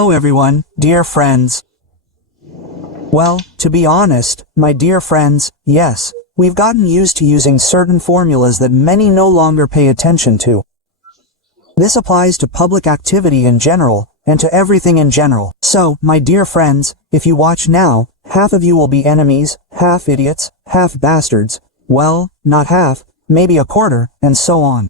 Hello everyone, dear friends. Well, to be honest, my dear friends, yes, we've gotten used to using certain formulas that many no longer pay attention to. This applies to public activity in general, and to everything in general. So, my dear friends, if you watch now, half of you will be enemies, half idiots, half bastards, well, not half, maybe a quarter, and so on.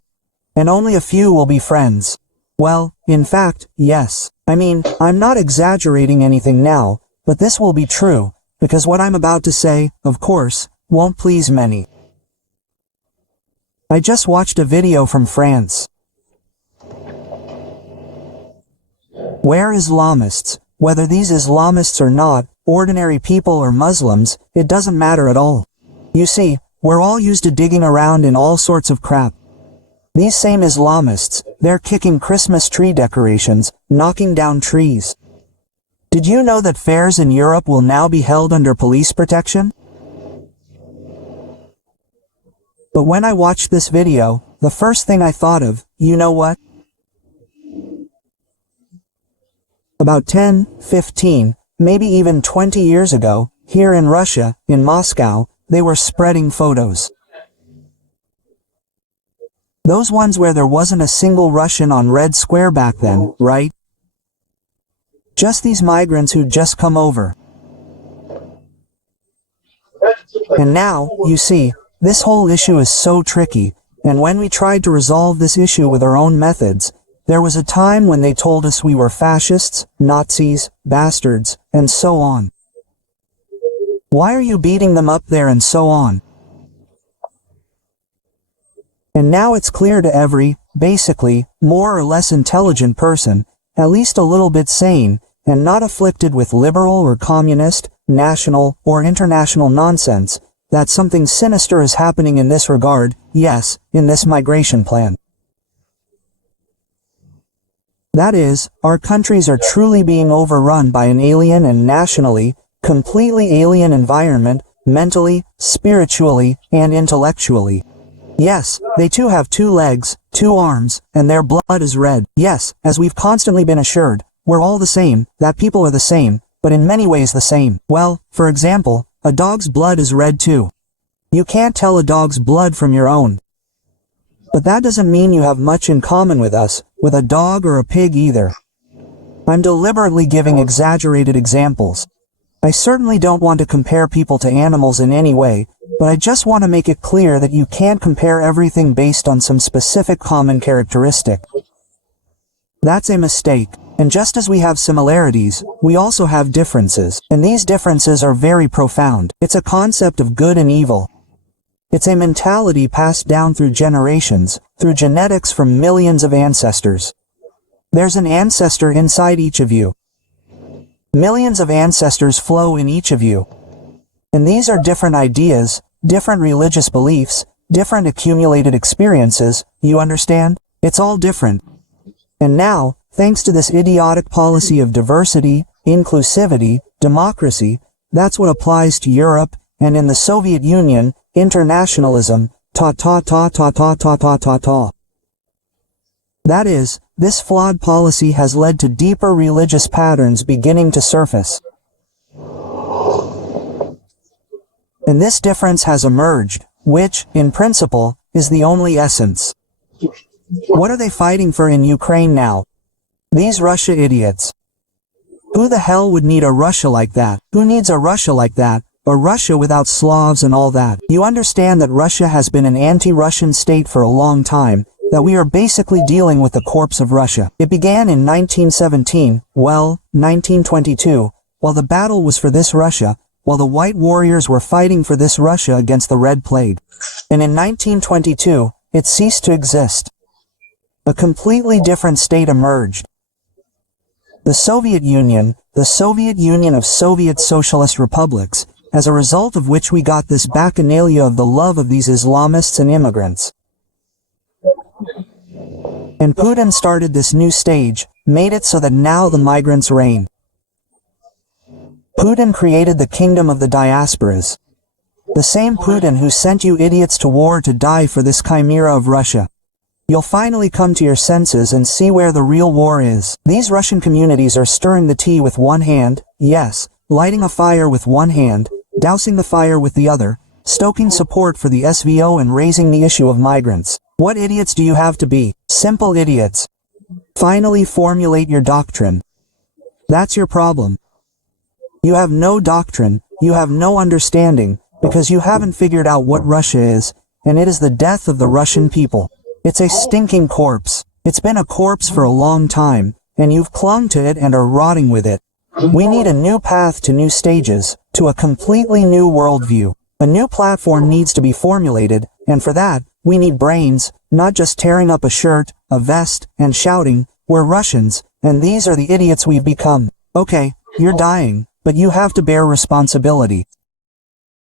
And only a few will be friends. Well, in fact, yes. I mean, I'm not exaggerating anything now, but this will be true, because what I'm about to say, of course, won't please many. I just watched a video from France, where Islamists, whether these Islamists are not, ordinary people or Muslims, it doesn't matter at all. You see, we're all used to digging around in all sorts of crap. These same Islamists, they're kicking Christmas tree decorations, knocking down trees. Did you know that fairs in Europe will now be held under police protection? But when I watched this video, the first thing I thought of, you know what? About 10, 15, maybe even 20 years ago, here in Russia, in Moscow, they were spreading photos. Those ones where there wasn't a single Russian on Red Square back then, right? Just these migrants who'd just come over. And now, you see, this whole issue is so tricky, and when we tried to resolve this issue with our own methods, there was a time when they told us we were fascists, Nazis, bastards, and so on. Why are you beating them up there and so on? And now it's clear to every, basically, more or less intelligent person, at least a little bit sane, and not afflicted with liberal or communist, national, or international nonsense, that something sinister is happening in this regard, yes, in this migration plan. That is, our countries are truly being overrun by an alien and nationally, completely alien environment, mentally, spiritually, and intellectually. Yes, they too have 2 legs, 2 arms, and their blood is red. Yes, as we've constantly been assured, we're all the same, that people are the same, but in many ways the same. Well, for example, a dog's blood is red too. You can't tell a dog's blood from your own. But that doesn't mean you have much in common with us, with a dog or a pig either. I'm deliberately giving exaggerated examples. I certainly don't want to compare people to animals in any way, but I just want to make it clear that you can't compare everything based on some specific common characteristic. That's a mistake. And just as we have similarities, we also have differences, and these differences are very profound. It's a concept of good and evil. It's a mentality passed down through generations, through genetics from millions of ancestors. There's an ancestor inside each of you. Millions of ancestors flow in each of you. And these are different ideas, different religious beliefs, different accumulated experiences, you understand? It's all different. And now, thanks to this idiotic policy of diversity, inclusivity, democracy, that's what applies to Europe, and in the Soviet Union, internationalism, ta-ta-ta-ta-ta-ta-ta-ta-ta. That is, this flawed policy has led to deeper religious patterns beginning to surface. And this difference has emerged, which, in principle, is the only essence. What are they fighting for in Ukraine now? These Russia idiots. Who the hell would need a Russia like that? Who needs a Russia like that? A Russia without Slavs and all that. You understand that Russia has been an anti-Russian state for a long time, that we are basically dealing with the corpse of Russia. It began in 1917, well, 1922, while the battle was for this Russia, while the white warriors were fighting for this Russia against the Red Plague. And in 1922, it ceased to exist. A completely different state emerged. The Soviet Union of Soviet Socialist Republics, as a result of which we got this bacchanalia of the love of these Islamists and immigrants. And Putin started this new stage, made it so that now the migrants reign. Putin created the kingdom of the diasporas. The same Putin who sent you idiots to war to die for this chimera of Russia. You'll finally come to your senses and see where the real war is. These Russian communities are stirring the tea with one hand, yes, lighting a fire with one hand, dousing the fire with the other, stoking support for the SVO and raising the issue of migrants. What idiots do you have to be? Simple idiots. Finally formulate your doctrine. That's your problem. You have no doctrine, you have no understanding, because you haven't figured out what Russia is, and it is the death of the Russian people. It's a stinking corpse. It's been a corpse for a long time, and you've clung to it and are rotting with it. We need a new path to new stages, to a completely new worldview. A new platform needs to be formulated, and for that, we need brains, not just tearing up a shirt, a vest, and shouting, "We're Russians, and these are the idiots we've become." Okay, you're dying, but you have to bear responsibility.